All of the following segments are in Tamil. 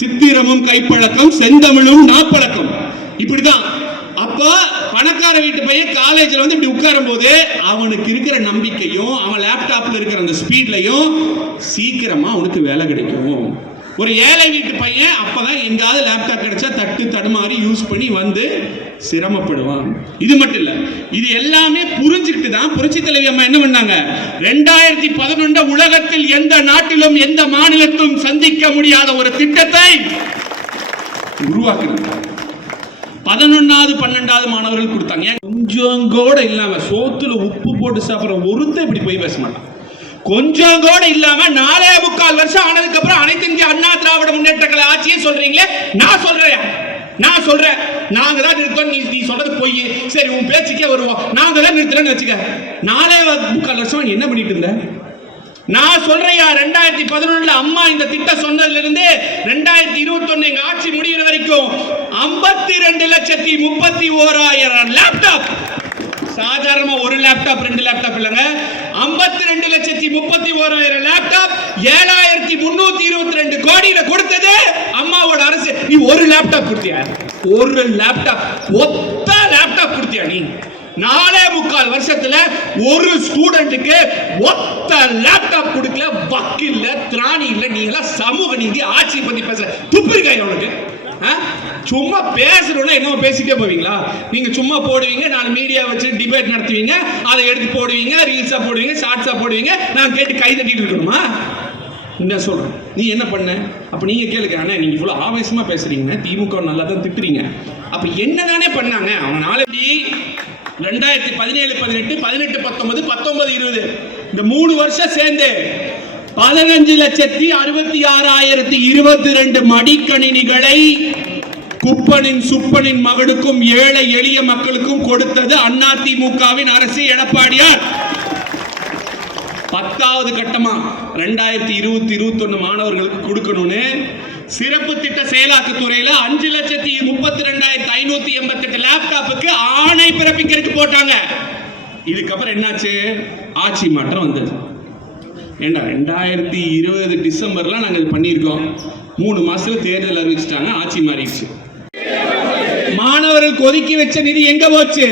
சித்திரமும் கைப்பழக்கம் செந்தமிழும் நாப்பழக்கம். இப்படிதான். அப்ப பணக்கார வீட்டு பையன் காலேஜில் வந்து இப்படி உட்காரும் போது அவனுக்கு இருக்கிற நம்பிக்கையும் அவன் லேப்டாப்ல இருக்கிற அந்த ஸ்பீட்லையும் சீக்கிரமா அவனுக்கு வேலை கிடைக்கும். ஒரு ஏழை வீட்டு பையன் அப்பதான் எங்காவது லேப்டாப் கிடைச்சா தட்டு தடுமாறி யூஸ் பண்ணி வந்து சிரமப்படுவான். இது மட்டும் இல்ல இது எல்லாமே புரிஞ்சுக்கிட்டு தான் புரட்சி தலைவி அம்மா என்ன பண்ணாங்க? ரெண்டாயிரத்தி பதினொன்று உலகத்தில் எந்த நாட்டிலும் எந்த மாநிலத்திலும் சந்திக்க முடியாத ஒரு திட்டத்தை உருவாக்குறாங்க பதினொன்னாவது பன்னெண்டாவது மாணவர்கள் கொடுத்தாங்க. ஏன்? கொஞ்சம் கூட இல்லாம சோத்துல உப்பு போட்டு சாப்பிடுற ஒருத்தன் இப்படி போய் பேச மாட்டான். கொஞ்சம் கூட இல்லாம நாலே முக்கால் வருஷம் ஆனதுக்கு அப்புறம் அனைத்து இந்திய அண்ணா திராவிட முன்னேற்ற கழக ஆட்சியை சொல்றீங்களே? நான் சொல்றேன். நான் சொல்றேன். நாங்க தான் நிறுத்தோம். நீ நீ சொல்றது பொய். சரி உன் பேச்சுக்கே வருவோம். நாங்க தான் நிறுத்துறேன்னு வச்சுக்க. நாலே முக்கால் வருஷம் என்ன பண்ணிட்டு இருந்த? நான் சொல்றையா ரெண்டாயிரத்தி பதினொன்னுல அம்மா இந்த திட்டம் சொன்னதுல இருந்து ரெண்டாயிரத்தி இருபத்தி ஒண்ணு எங்க ஆட்சி முடிகிற வரைக்கும் ஐம்பத்தி ரெண்டு லட்சத்தி முப்பத்தி ஓராயிரம் லேப்டாப் சாதாரணமா ஒரு லேப்டாப் ரெண்டு லேப்டாப் இல்லைங்க. ஐம்பத்தி ரெண்டு லட்சத்தி முப்பத்தி ஓராயிரம் லேப்டாப் ஏழாயிரத்தி முன்னூத்தி இருபத்தி ரெண்டு கோடியில கொடுத்தது அம்மாவோட அரசு. நீ ஒரு லேப்டாப் கொடுத்தியா? ஒரு லேப்டாப் ஒத்த லேப்டாப் கொடுத்தியா நீ? நாலே முக்கால் வருஷத்துல ஒரு ஸ்டூடெண்ட்டுக்கு ஒத்த லேப்டாப் கொடுக்கல. வக்கில்ல திராணி இல்ல நீங்க சமூக நீதி ஆட்சி பத்தி பேசுற. துப்பிருக்காய் உனக்கு? சும்மா பேசுறோம்னா என்ன பேசிட்டே போவீங்களா? நீங்க சும்மா போடுவீங்க நான் மீடியா வச்சு டிபேட் நடத்துவீங்க அதை எடுத்து போடுவீங்க ரீல்ஸா போடுவீங்க ஷார்ட்ஸா போடுவீங்க நான் கேட்டு கை தட்டிட்டு இருக்கணுமா? என்ன சொல்கிறேன் நீ என்ன பண்ண? அப்போ நீங்கள் கேளுங்க. அண்ணா நீங்கள் இவ்வளோ ஆவேசமாக பேசுறீங்க. திமுக நல்லா தான் திட்டுறீங்க. அப்போ என்ன தானே பண்ணாங்க அவன் நாளைக்கு ரெண்டாயிரத்தி பதினேழு பதினெட்டு பதினெட்டு பத்தொன்பது பத்தொன்பது இருபது. இந்த மூணு வருஷம் சேர்ந்து பதினஞ்சு லட்சத்தி அறுபத்தி ஆறாயிரத்தி இருபத்தி ரெண்டு மடிக்கணினிகளை குப்பனின் சுப்பனின் மகனுக்கும் ஏழை எளிய மக்களுக்கும் கொடுத்தது அதிமுகவின் அரசு எடப்பாடியார். பத்தாவது கட்டமா ரெண்டாயிரத்தி இருபத்தி இருபத்தி ஒண்ணு மாணவர்களுக்கு கொடுக்கணும்னு சிறப்பு திட்ட செயலாக்கத்துறையில அஞ்சு லட்சத்தி முப்பத்தி ரெண்டாயிரத்தி ஐநூத்தி எண்பத்தி எட்டு லேப்டாப்புக்கு ஆணை பிறப்பிக்கிறதுக்கு போட்டாங்க. இதுக்கப்புறம் என்னாச்சு? ஆட்சி மாற்றம் வந்தது. ஏண்டா ரெண்டாயிரத்தி இருபது டிசம்பர்ல நாங்கள் பண்ணியிருக்கோம். மூணு மாசத்துல தேர்தல் அறிவிச்சிட்டாங்க ஆட்சி மாறிடுச்சு. மாணவர்கள் ஒதுக்கி வச்ச நிதி எங்க போச்சு?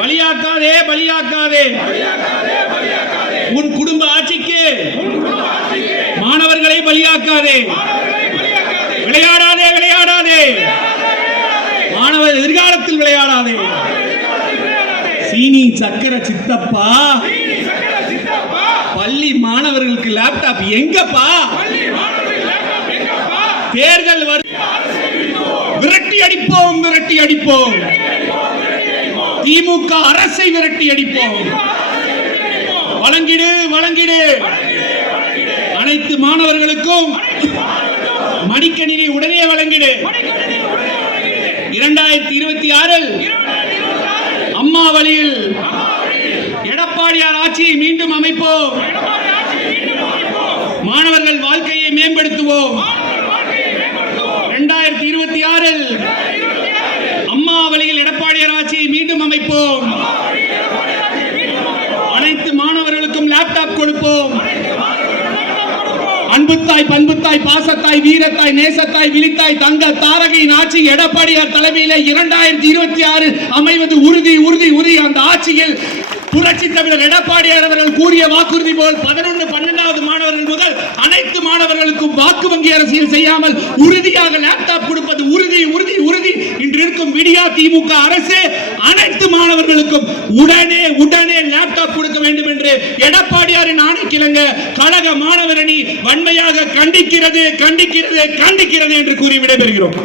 பலியாக்காதே பலியாக்காதே. உன் குடும்ப ஆட்சிக்கு மாணவர்களை பலியாக்காதே. விளையாடாதே விளையாடாதே. மாணவர் எதிர்காலத்தில் விளையாடாதே. சீனி சக்கர சித்தப்பா. பள்ளி மாணவர்களுக்கு லேப்டாப் எங்கப்பா? தேர்தல் விரட்டி அடிப்போம் விரட்டி அடிப்போம். திமுக அரசை விரட்டி அடிப்போம். வழங்கிடு வழங்கிடு. அனைத்து மாணவர்களுக்கும் மடிக்கணினி உடனே வழங்கிடு. இரண்டாயிரத்தி இருபத்தி ஆறில் அம்மா வழியில் எடப்பாடியார் ஆட்சியை மீண்டும் அமைப்போம். வாழ்க்கையை மேம்படுத்துவோம். இரண்டாயிரத்தி இருபத்தி ஆறில் அம்மா வழியில் எடப்பாடியார் ஆட்சியை மீண்டும் அமைப்போம். அனைத்து மாணவர்களுக்கும் லேப்டாப் கொடுப்போம். அன்புத்தாய் பண்புத்தாய் பாசத்தாய் வீரத்தாய் நேசத்தாய் விழித்தாய் தங்க தாரகையின் ஆட்சி எடப்பாடியார் தலைமையில இரண்டாயிரத்தி இருபத்தி ஆறு அமைவது உறுதி உறுதி உறுதி. அந்த ஆட்சியில் புரட்சி தமிழர் எடப்பாடியார் அவர்கள் கூறிய வாக்குறுதி போல் பதினொன்று பன்னெண்டாவது மாணவர்கள் முதல் அனைத்து மாணவர்களுக்கும் வாக்கு வங்கி அரசியல் செய்யாமல் உறுதியாக லேப்டாப் கொடுப்பது உறுதி உறுதி உறுதி. இன்று இருக்கும் விடியா திமுக அரசு அனைத்து மாணவர்களுக்கும் உடனே உடனே லேப்டாப் கொடுக்க வேண்டும் என்று எடப்பாடியாரின் ஆணைக்கிழங்க கழக மாணவரணி வன்மையாக கண்டிக்கிறது கண்டிக்கிறது கண்டிக்கிறது என்று கூறி விடைபெறுகிறோம்.